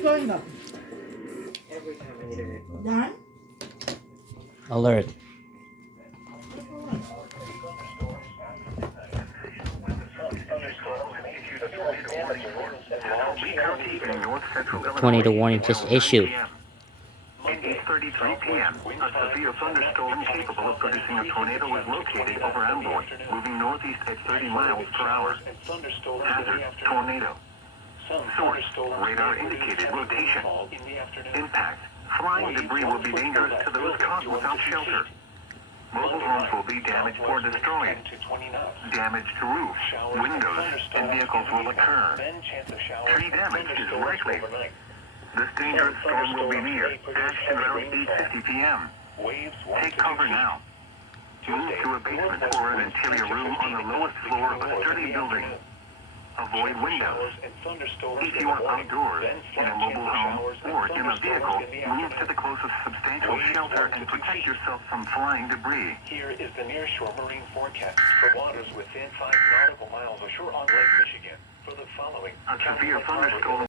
What's going on? Done? Alert. Tornado warning just issued. At 8:33 p.m., a severe thunderstorm capable of producing a tornado was located over Hamburg, moving northeast at 30 miles per hour. Hazard, tornado. Source, radar indicated rotation. Impact, flying debris will be dangerous to those caught without shelter. Mobile homes will be damaged or destroyed. Damage to roofs, windows, and vehicles will occur. Tree damage is likely. This dangerous storm will be near. Action around 8:50 p.m. Take cover now. Move to a basement or an interior room on the lowest floor of a sturdy building. Avoid windows. If you are outdoors, in a mobile home, or in a vehicle, move to the closest substantial shelter and protect yourself from flying debris. Here is the nearshore marine forecast for waters within 5 nautical miles ashore on Lake Michigan. For the following, A severe thunderstorm